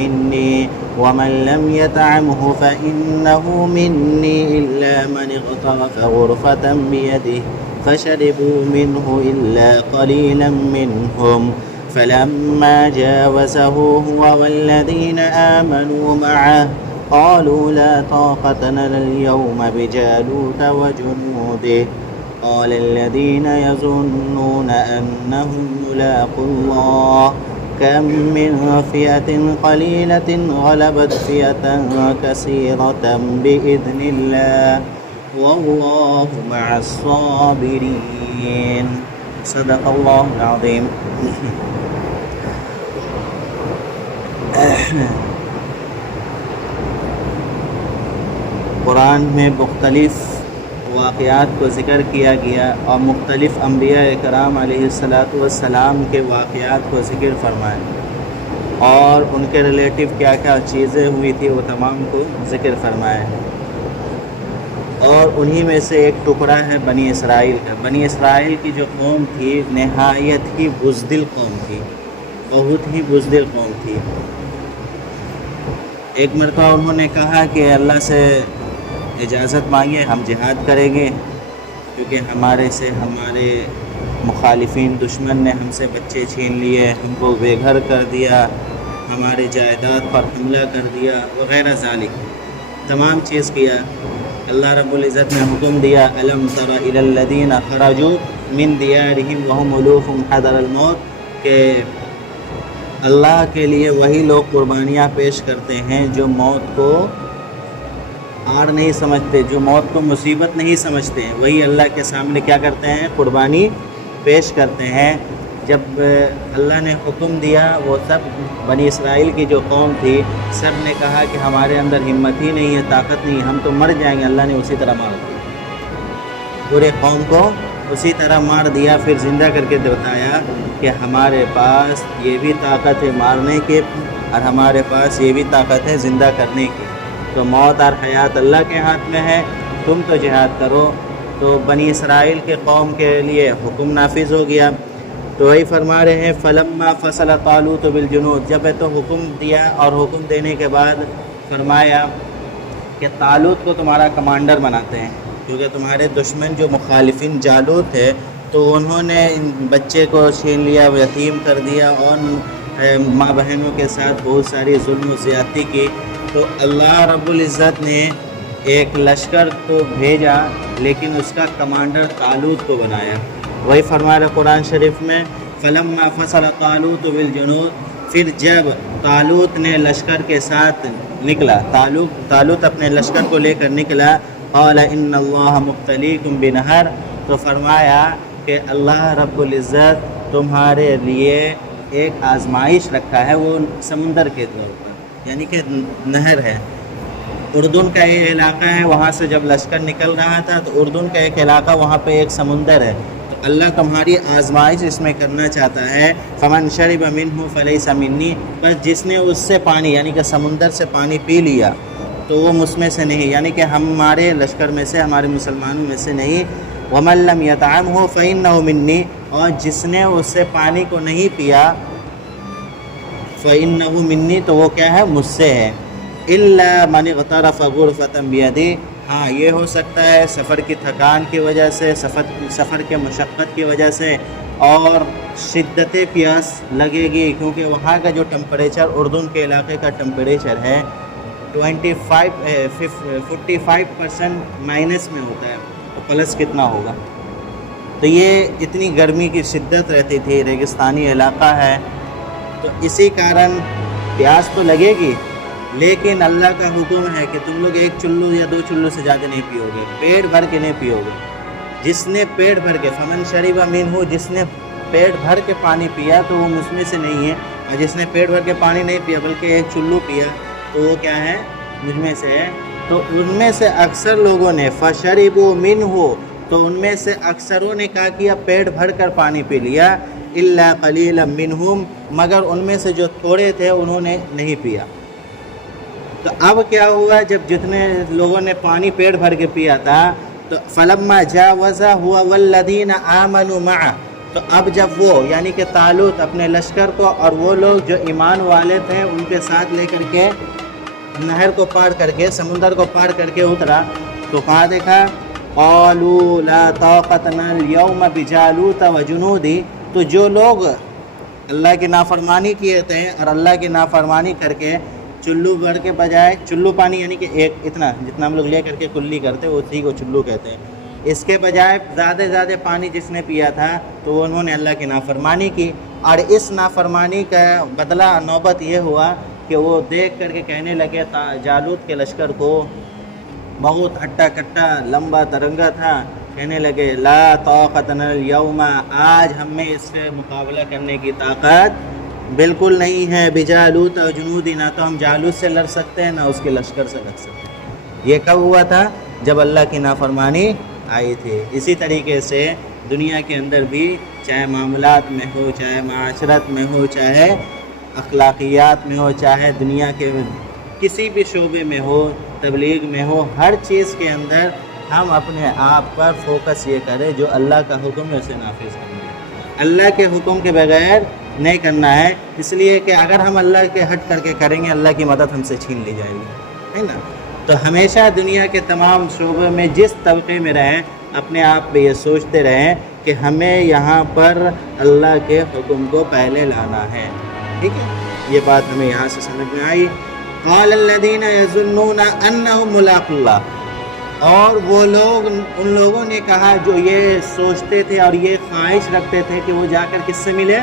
مني ومن لم يطعمه فإنه مني إلا من اغترف غرفة بيده فشربوا منه إلا قليلا منهم فلما جاوزه هو والذين آمنوا معه قالوا لا طاقة لنا اليوم بجالوت وجنوده قال الذين يظنون أنهم ملاقو الله كم من فئة قليلة غلبت فئة كثيرة بإذن الله والله مع الصابرين صدق الله العظيم. قرآن میں مختلف واقعات کو ذکر کیا گیا اور مختلف انبیاء کرام علیہ السلام کے واقعات کو ذکر فرمایا اور ان کے ریلیٹیو کیا کیا چیزیں ہوئی تھی وہ تمام کو ذکر فرمایا اور انہی میں سے ایک ٹکڑا ہے بنی اسرائیل کا. بنی اسرائیل کی جو قوم تھی نہایت ہی بزدل قوم تھی، بہت ہی بزدل قوم تھی. ایک مرتبہ انہوں نے کہا کہ اللہ سے اجازت مانگے ہم جہاد کریں گے کیونکہ ہمارے مخالفین دشمن نے ہم سے بچے چھین لیے، ہم کو بے گھر کر دیا، ہمارے جائیداد پر حملہ کر دیا وغیرہ ذالک تمام چیز کیا. اللہ رب العزت نے حکم دیا الم تر الی الذین خرجوا من دیارہم وهم الوف حذر الموت کہ اللہ کے لیے وہی لوگ قربانیاں پیش کرتے ہیں جو موت کو آڑ نہیں سمجھتے، جو موت کو مصیبت نہیں سمجھتے ہیں، وہی اللہ کے سامنے کیا کرتے ہیں؟ قربانی پیش کرتے ہیں. جب اللہ نے حکم دیا وہ سب بنی اسرائیل کی جو قوم تھی سب نے کہا کہ ہمارے اندر ہمت ہی نہیں ہے، طاقت نہیں ہے، ہم تو مر جائیں گے. اللہ نے اسی طرح مار دیا، پورے قوم کو اسی طرح مار دیا. پھر زندہ کر کے بتایا کہ ہمارے پاس یہ بھی طاقت ہے مارنے کی اور ہمارے پاس یہ بھی طاقت ہے زندہ کرنے کی. تو موت اور حیات اللہ کے ہاتھ میں ہے، تم تو جہاد کرو. تو بنی اسرائیل کے قوم کے لیے حکم نافذ ہو گیا. تو وہی فرما رہے ہیں فلما فصل طالوت بالجنود، جب ہے تو حکم دیا اور حکم دینے کے بعد فرمایا کہ طالوت کو تمہارا کمانڈر بناتے ہیں کیونکہ تمہارے دشمن جو مخالفین جالوت ہے تو انہوں نے ان بچے کو چھین لیا، یتیم کر دیا اور ماں بہنوں کے ساتھ بہت ساری ظلم و زیادتی کی. تو اللہ رب العزت نے ایک لشکر کو بھیجا لیکن اس کا کمانڈر طالوت کو بنایا. وہی فرما رہا قرآن شریف میں فلما فصل طالوت بالجنود، پھر جب طالوت نے لشکر کے ساتھ نکلا، طالوت اپنے لشکر کو لے کر نکلا، قال ان اللہ مبتلیکم بنہر، تو فرمایا کہ اللہ رب العزت تمہارے لیے ایک آزمائش رکھا ہے، وہ سمندر کے طور پر یعنی کہ نہر ہے. اردن کا یہ علاقہ ہے، وہاں سے جب لشکر نکل رہا تھا تو اردن کا ایک علاقہ وہاں پہ ایک سمندر ہے. تو اللہ تمہاری آزمائش اس میں کرنا چاہتا ہے. فمن شرب منہ فلیس منی، بس جس نے اس سے پانی یعنی کہ سمندر سے پانی پی لیا تو وہ مجھ میں سے نہیں، یعنی کہ ہمارے لشکر میں سے، ہمارے مسلمانوں میں سے نہیں. ومن لم یطعمہ فإنہ منی، اور جس نے اس سے پانی کو نہیں پیا فإنہ منی، تو وہ کیا ہے؟ مجھ سے ہے. الا من اغترف غرفة بیدہ، ہاں یہ ہو سکتا ہے سفر کی تھکان کی وجہ سے، سفر کے مشقت کی وجہ سے اور شدت پیاس لگے گی کیونکہ وہاں کا جو ٹمپریچر اردن کے علاقے کا ٹمپریچر ہے 45% مائنس میں ہوتا ہے، تو پلس کتنا ہوگا. تو یہ اتنی گرمی کی شدت رہتی تھی، ریگستانی علاقہ ہے، تو اسی کارن پیاس تو لگے گی لیکن اللہ کا حکم ہے کہ تم لوگ ایک چلو یا 2 چلو سے زیادہ نہیں پیو گے، پیٹ بھر کے نہیں پیو گے. جس نے پیٹ بھر کے فمن شرب منہ، جس نے پیٹ بھر کے پانی پیا تو وہ مجھ میں سے نہیں ہے، اور جس نے پیٹ بھر کے پانی نہیں پیا بلکہ ایک چلو پیا تو وہ کیا ہے؟ مجھ میں سے ہے. تو ان میں سے اکثر لوگوں نے فشربوا منہ، تو ان میں سے اکثروں نے کہا کیا پیٹ بھر کر پانی پی لیا، الا قلیلا منہم، مگر ان میں سے جو تھوڑے تھے انہوں نے نہیں پیا. تو اب کیا ہوا؟ جب جتنے لوگوں نے پانی پیٹ بھر کے پیا تھا تو فلما جاوزا ہوا والذین آمنوا معه، تو اب جب وہ یعنی کہ طالوت اپنے لشکر کو اور وہ لوگ جو ایمان والے تھے ان کے ساتھ لے کر کے نہر کو پار کر کے سمندر کو پار کر کے اترا تو کہاں دیکھا قالوا لا طاقت لنا اليوم بجالوت وجنودی، تو جو لوگ اللہ کی نافرمانی کیے تھے اور اللہ کی نافرمانی کر کے چلو بھر کے بجائے، چلو پانی یعنی کہ ایک اتنا جتنا ہم لوگ لے کر کے کلی کرتے اسی کو چلو کہتے ہیں، اس کے بجائے زیادہ زیادہ پانی جس نے پیا تھا تو انہوں نے اللہ کی نافرمانی کی، اور اس نافرمانی کا بدلہ نوبت یہ ہوا کہ وہ دیکھ کر کے کہنے لگے جالوت کے لشکر کو، بہت ہٹا کٹا لمبا ترنگا تھا، کہنے لگے لا طاقت لنا اليوم، آج ہم میں اس سے مقابلہ کرنے کی طاقت بالکل نہیں ہے، بجالوت و جنودی، نہ تو ہم جالوت سے لڑ سکتے ہیں نہ اس کے لشکر سے لڑ سکتے ہیں۔ یہ کب ہوا تھا؟ جب اللہ کی نافرمانی آئی تھی۔ اسی طریقے سے دنیا کے اندر بھی چاہے معاملات میں ہو، چاہے معاشرت میں ہو، چاہے اخلاقیات میں ہو، چاہے دنیا کے کسی بھی شعبے میں ہو، تبلیغ میں ہو، ہر چیز کے اندر ہم اپنے آپ پر فوکس یہ کریں جو اللہ کا حکم ہے اسے نافذ کرنا ہے، اللہ کے حکم کے بغیر نہیں کرنا ہے، اس لیے کہ اگر ہم اللہ کے ہٹ کر کے کریں گے اللہ کی مدد ہم سے چھین لی جائے گی، ہے نا؟ تو ہمیشہ دنیا کے تمام شعبوں میں جس طبقے میں رہیں اپنے آپ پہ یہ سوچتے رہیں کہ ہمیں یہاں پر اللہ کے حکم کو پہلے لانا ہے، ٹھیک ہے؟ یہ بات ہمیں یہاں سے سمجھ میں آئی۔ قال الذین یظنون انہم ملاقو اللہ، اور وہ لوگ ان لوگوں نے کہا جو یہ سوچتے تھے اور یہ خواہش رکھتے تھے کہ وہ جا کر کس سے ملے؟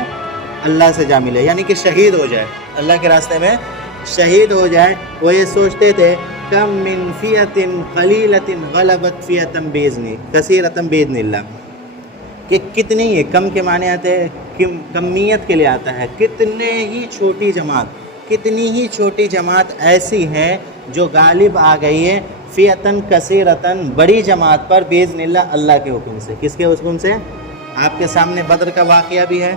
اللہ سے جا ملے، یعنی کہ شہید ہو جائے، اللہ کے راستے میں شہید ہو جائے۔ وہ یہ سوچتے تھے کم من فیۃ قلیلۃ غلبت فیۃ باذن کثیرۃ باذن اللہ، کہ کتنی ہی کم کے معنی آتے ہیں کمیت کے لیے آتا ہے، کتنی ہی چھوٹی جماعت ایسی ہے جو غالب آ گئی ہے، فیۃن کثیرتن بڑی جماعت پر، باذن اللہ اللہ کے حکم سے۔ کس کے حکم سے؟ آپ کے سامنے بدر کا واقعہ بھی ہے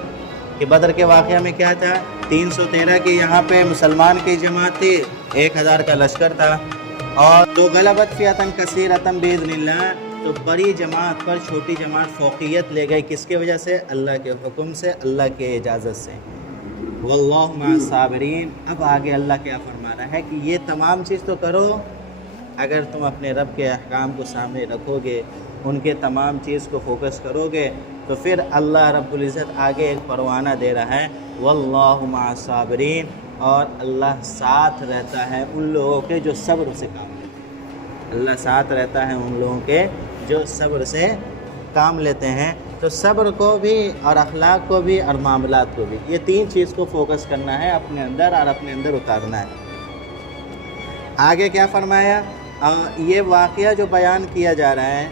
کہ بدر کے واقعہ میں کیا تھا؟ 313 کی یہاں پہ مسلمان کی جماعت تھی، 1000 کا لشکر تھا، اور تو غلبت فیۃن کثیرتن باذن اللہ، تو بڑی جماعت پر چھوٹی جماعت فوقیت لے گئی، کس کی وجہ سے؟ اللہ کے حکم سے، اللہ کے اجازت سے۔ واللہ مع الصابرین۔ اب آگے اللہ کیا فرما رہا ہے کہ یہ تمام چیز تو کرو اگر تم اپنے رب کے احکام کو سامنے رکھو گے، ان کے تمام چیز کو فوکس کرو گے، تو پھر اللہ رب العزت آگے ایک پروانہ دے رہا ہے واللہ مع الصابرین، اور اللہ ساتھ رہتا ہے ان لوگوں کے جو صبر سے کام لیتے ہیں۔ اللہ ساتھ رہتا ہے ان لوگوں کے جو صبر سے کام لیتے ہیں۔ تو صبر کو بھی اور اخلاق کو بھی اور معاملات کو بھی، یہ تین چیز کو فوکس کرنا ہے اپنے اندر اور اپنے اندر اتارنا ہے۔ آگے کیا فرمایا؟ یہ واقعہ جو بیان کیا جا رہا ہے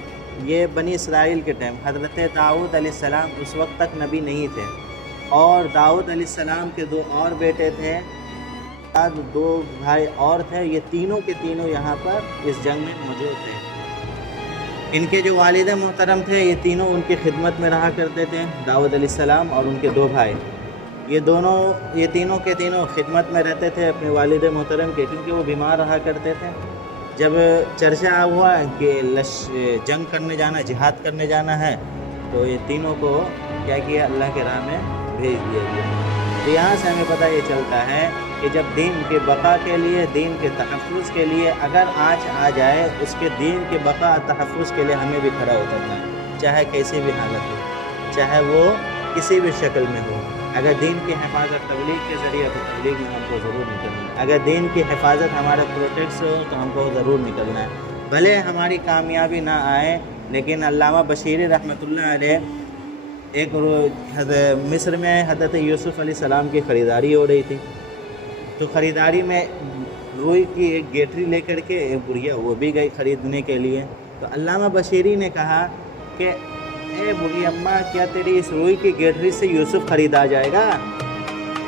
یہ بنی اسرائیل کے ٹائم، حضرت داؤد علیہ السلام اس وقت تک نبی نہیں تھے، اور داؤد علیہ السلام کے 2 اور بیٹے تھے، 2 بھائی اور تھے، یہ تینوں کے تینوں یہاں پر اس جنگ میں موجود تھے۔ ان کے جو والد محترم تھے یہ تینوں ان کی خدمت میں رہا کرتے تھے، داؤد علیہ السلام اور ان کے 2 بھائی، یہ تینوں کے تینوں خدمت میں رہتے تھے اپنے والد محترم کے، کیونکہ وہ بیمار رہا کرتے تھے۔ جب چرچا ہوا کہ جنگ کرنے جانا، جہاد کرنے جانا ہے، تو یہ تینوں کو کیا کیا؟ اللہ کے راہ میں بھیج دیا گیا۔ تو یہاں سے ہمیں پتہ یہ چلتا ہے کہ جب دین کے بقا کے لیے، دین کے تحفظ کے لیے اگر آنچ آ جائے، اس کے دین کے بقا تحفظ کے لیے ہمیں بھی کھڑا اترنا ہے، چاہے کیسی بھی حالت ہو، چاہے وہ کسی بھی شکل میں ہو۔ اگر دین کی حفاظت تبلیغ کے ذریعے تو تبلیغ میں ہم کو ضرور نکلنا ہے، اگر دین کی حفاظت ہمارے پروٹیکٹ سے ہو تو ہم کو ضرور نکلنا ہے، بھلے ہماری کامیابی نہ آئے۔ لیکن علامہ بشیری رحمۃ اللہ علیہ، ایک مصر میں حضرت یوسف علیہ السلام کی خریداری ہو رہی تھی، تو خریداری میں روئی کی ایک گیٹری لے کر کے ایک بڑھیا وہ بھی گئی خریدنے کے لیے۔ تو علامہ بشیری نے کہا کہ اے بوڑھی اماں، کیا تیری اس روئی کی گیٹری سے یوسف خریدا جائے گا؟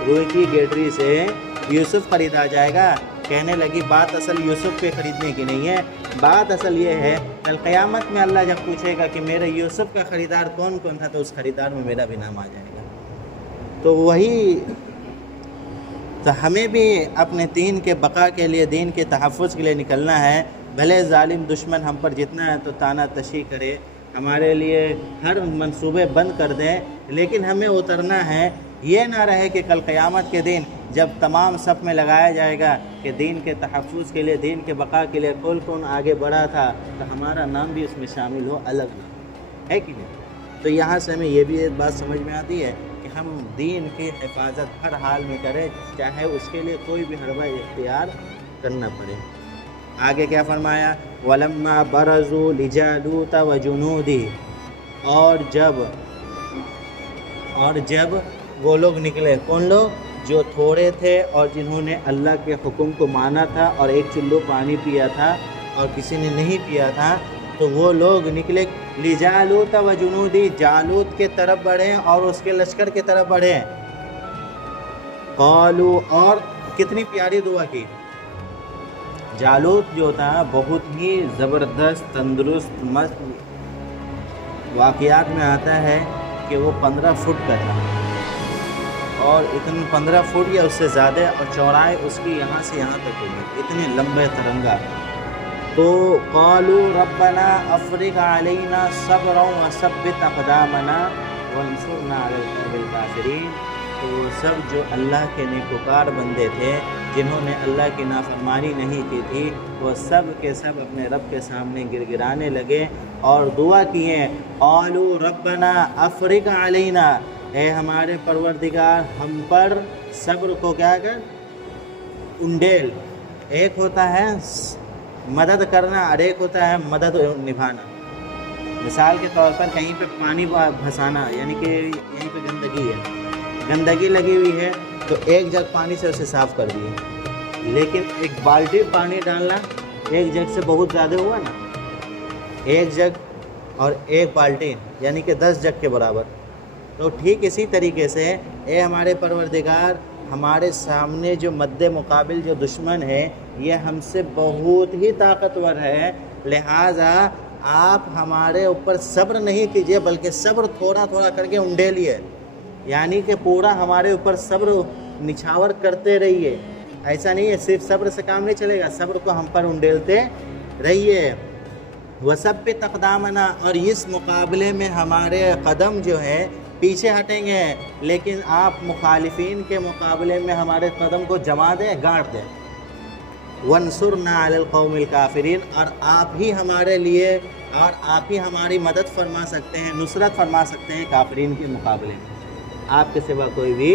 روئی کی گیٹری سے یوسف خریدا جائے گا؟ کہنے لگی بات اصل یوسف پہ خریدنے کی نہیں ہے، بات اصل یہ ہے کل قیامت میں اللہ جب پوچھے گا کہ میرے یوسف کا خریدار کون کون تھا، تو اس خریدار میں میرا بھی نام آ جائے گا۔ تو ہمیں بھی اپنے دین کے بقا کے لیے، دین کے تحفظ کے لیے نکلنا ہے، بھلے ظالم دشمن ہم پر جتنا ہے تو تانا تشی کرے، ہمارے لیے ہر منصوبے بند کر دیں، لیکن ہمیں اترنا ہے۔ یہ نہ رہے کہ کل قیامت کے دن جب تمام صف میں لگایا جائے گا کہ دین کے تحفظ کے لیے، دین کے بقا کے لیے کون آگے بڑھا تھا، تو ہمارا نام بھی اس میں شامل ہو، الگ نام ہے کہ نہیں؟ تو یہاں سے ہمیں یہ بھی ایک بات سمجھ میں آتی ہے کہ ہم دین کی حفاظت ہر حال میں کریں، چاہے اس کے لیے کوئی بھی حربہ اختیار کرنا پڑے۔ آگے کیا فرمایا؟ وَلَمَّا بَرَزُوا لِجَالُوتَ وَجُنُودِهِ، اور جب وہ لوگ نکلے، کون لوگ؟ جو تھوڑے تھے اور جنہوں نے اللہ کے حکم کو مانا تھا اور ایک چلو پانی پیا تھا اور کسی نے نہیں پیا تھا، تو وہ لوگ نکلے لِجَالُوتَ وَجُنُودِهِ، جالوت کے طرف بڑھے اور اس کے لشکر کی طرف بڑھے۔ قالوا، اور کتنی پیاری دعا کی۔ جالوت جو تھا بہت ہی زبردست، تندرست، مست، واقعات میں آتا ہے کہ وہ 15 فٹ کا تھا، اور اتنے 15 فٹ یا اس سے زیادہ، اور چوڑائی اس کی یہاں سے یہاں تک ہوگی، اتنے لمبے ترنگا۔ تو قالوا ربنا افرغ علینا صبرا وثبت اقدامنا وانصرنا علی القوم الکافرین۔ تو وہ سب جو اللہ کے نیکوکار بندے تھے، جنہوں نے اللہ کی نافرمانی نہیں کی تھی، وہ سب کے سب اپنے رب کے سامنے گر گرانے لگے اور دعا کیے، قالوا ربنا افرغ علینا، اے ہمارے پروردگار ہم پر صبر کو کیا کر، انڈیل۔ ایک ہوتا ہے مدد کرنا اور ایک ہوتا ہے مدد نبھانا۔ مثال کے طور پر کہیں پہ پانی بھسانا، یعنی کہ یہیں پہ گندگی لگی ہوئی ہے تو ایک جگ پانی سے اسے صاف کر دیے، لیکن ایک بالٹی پانی ڈالنا ایک جگ سے بہت زیادہ ہوا نا، ایک جگ اور ایک بالٹی یعنی کہ 10 جگ کے برابر۔ تو ٹھیک اسی طریقے سے اے ہمارے پروردگار، ہمارے سامنے جو مد مقابل جو دشمن ہے یہ ہم سے بہت ہی طاقتور ہے، لہٰذا آپ ہمارے اوپر صبر نہیں کیجیے بلکہ صبر تھوڑا تھوڑا کر کے انڈیلیے، یعنی کہ پورا ہمارے اوپر صبر نچھاور کرتے رہیے۔ ایسا نہیں ہے صرف صبر سے کام نہیں چلے گا، صبر کو ہم پر انڈیلتے رہیے۔ وثبت اقدامنا، اور اس مقابلے میں ہمارے قدم جو ہے پیچھے ہٹیں گے، لیکن آپ مخالفین کے مقابلے میں ہمارے قدم کو جما دیں، گاڑ دیں۔ وانصرنا علی القوم الکافرین، اور آپ ہی ہمارے لیے اور آپ ہی ہماری مدد فرما سکتے ہیں، نصرت فرما سکتے ہیں کافرین کے مقابلے میں، آپ کے سوا کوئی بھی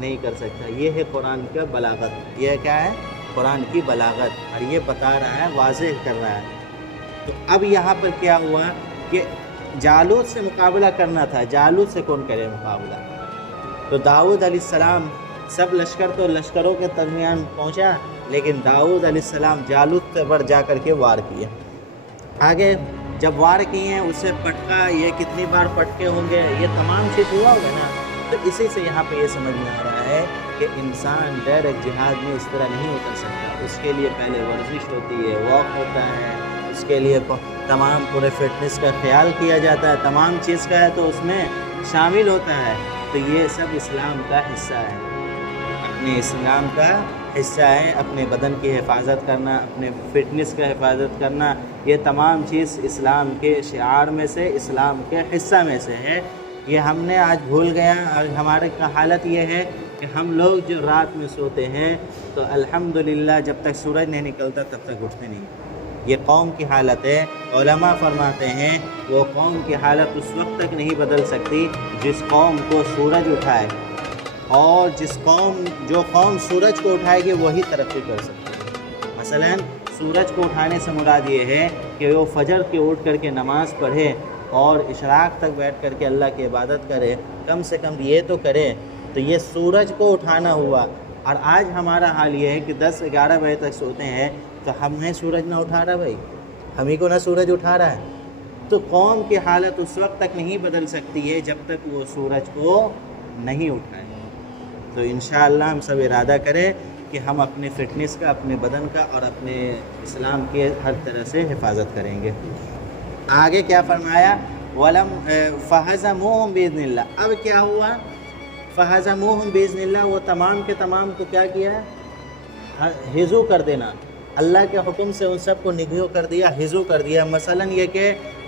نہیں کر سکتا۔ یہ ہے قرآن کا بلاغت، یہ کیا ہے؟ قرآن کی بلاغت، اور یہ بتا رہا ہے، واضح کر رہا ہے۔ تو اب یہاں پر کیا ہوا کہ جالوت سے مقابلہ کرنا تھا، جالوت سے کون کرے مقابلہ؟ تو داؤد علیہ السلام، سب لشکر تو لشکروں کے درمیان پہنچا، لیکن داؤد علیہ السلام جالوت پر جا کر کے وار کیے۔ آگے جب وار کیے ہیں اس سے پٹکا، یہ کتنی بار پٹکے ہوں گے، یہ تمام چیز ہوا ہوگا نا۔ تو اسی سے یہاں پہ یہ سمجھ میں آ رہا ہے کہ انسان ڈائریکٹ جہاد میں اس طرح نہیں اتر سکتا، اس کے لیے پہلے ورزش ہوتی ہے، واک ہوتا ہے، اس کے لیے تمام پورے فٹنس کا خیال کیا جاتا ہے، تمام چیز کا ہے تو اس میں شامل ہوتا ہے۔ تو یہ سب اسلام کا حصہ ہے، اپنے اسلام کا حصہ ہے، اپنے بدن کی حفاظت کرنا، اپنے فٹنس کا حفاظت کرنا، یہ تمام چیز اسلام کے شعار میں سے، اسلام کے حصہ میں سے ہے۔ یہ ہم نے آج بھول گیا، اور ہمارے کا حالت یہ ہے کہ ہم لوگ جو رات میں سوتے ہیں تو الحمدللہ جب تک سورج نہیں نکلتا تب تک اٹھتے نہیں، یہ قوم کی حالت ہے۔ علماء فرماتے ہیں وہ قوم کی حالت اس وقت تک نہیں بدل سکتی جس قوم کو سورج اٹھائے، اور جو قوم سورج کو اٹھائے گی وہی ترقی کر سکتی ہے۔ مثلا سورج کو اٹھانے سے مراد یہ ہے کہ وہ فجر کے اٹھ کر کے نماز پڑھے اور اشراق تک بیٹھ کر کے اللہ کی عبادت کرے، کم سے کم یہ تو کرے، تو یہ سورج کو اٹھانا ہوا۔ اور آج ہمارا حال یہ ہے کہ 10-11 بجے تک سوتے ہیں، تو ہمیں سورج نہ اٹھا رہا بھائی، ہم ہی کو نہ سورج اٹھا رہا ہے۔ تو قوم کی حالت اس وقت تک نہیں بدل سکتی ہے جب تک وہ سورج کو نہیں اٹھائے۔ تو انشاءاللہ ہم سب ارادہ کریں کہ ہم اپنے فٹنس کا، اپنے بدن کا اور اپنے اسلام کے ہر طرح سے حفاظت کریں گے۔ آگے کیا فرمایا؟ فَهَزَمُوهُمْ بِإِذْنِ اللَّهِ۔ اب کیا ہوا؟ فَهَزَمُوهُمْ بِإِذْنِ اللَّهِ، وہ تمام کے تمام کو کیا کیا؟ ہزو کر دینا، اللہ کے حکم سے ان سب کو نگہو کر دیا، ہزو کر دیا۔ مثلا یہ کہ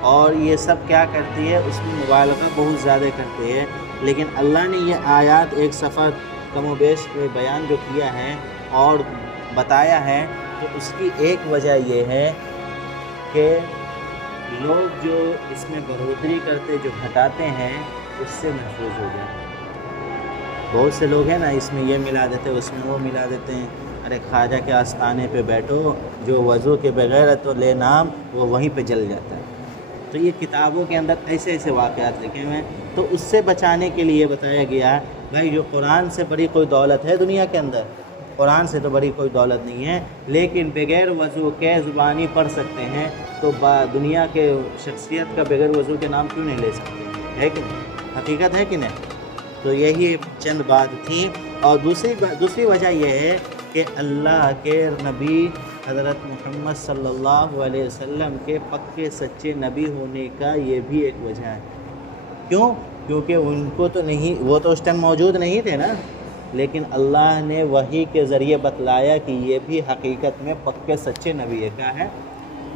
اور یہ سب کیا کرتی ہے، اس میں مبالغہ بہت زیادہ کرتی ہے، لیکن اللہ نے یہ آیات ایک صفحہ کم و بیش بیان جو کیا ہے اور بتایا ہے، تو اس کی ایک وجہ یہ ہے کہ لوگ جو اس میں بڑھوتری کرتے، جو گھٹاتے ہیں، اس سے محفوظ ہو جائیں۔ بہت سے لوگ ہیں نا، اس میں یہ ملا دیتے، اس میں وہ ملا دیتے ہیں۔ ارے خواجہ کے آستانے پہ بیٹھو، جو وضو کے بغیر تو لے نام، وہ وہیں پہ جل جاتا ہے۔ تو یہ کتابوں کے اندر ایسے ایسے واقعات لکھے ہوئے ہیں، تو اس سے بچانے کے لیے بتایا گیا بھائی جو قرآن سے بڑی کوئی دولت ہے دنیا کے اندر، قرآن سے تو بڑی کوئی دولت نہیں ہے، لیکن بغیر وضو کے زبانی پڑھ سکتے ہیں، تو دنیا کے شخصیت کا بغیر وضو کے نام کیوں نہیں لے سکتے؟ ہے کہ نہیں؟ حقیقت ہے کہ نہیں؟ تو یہی چند بات تھی۔ اور دوسری وجہ یہ ہے کہ اللہ کے نبی حضرت محمد صلی اللہ علیہ وسلم کے پکے سچے نبی ہونے کا یہ بھی ایک وجہ ہے۔ کیوں؟ کیونکہ ان کو تو نہیں، وہ تو اس ٹائم موجود نہیں تھے نا، لیکن اللہ نے وحی کے ذریعے بتلایا کہ یہ بھی حقیقت میں پکے سچے نبی ہے۔ کیا ہے؟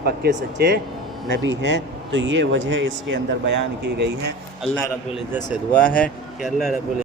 پکے سچے نبی ہیں۔ تو یہ وجہ اس کے اندر بیان کی گئی ہے۔ اللہ رب العزت سے دعا ہے کہ اللہ رب العزت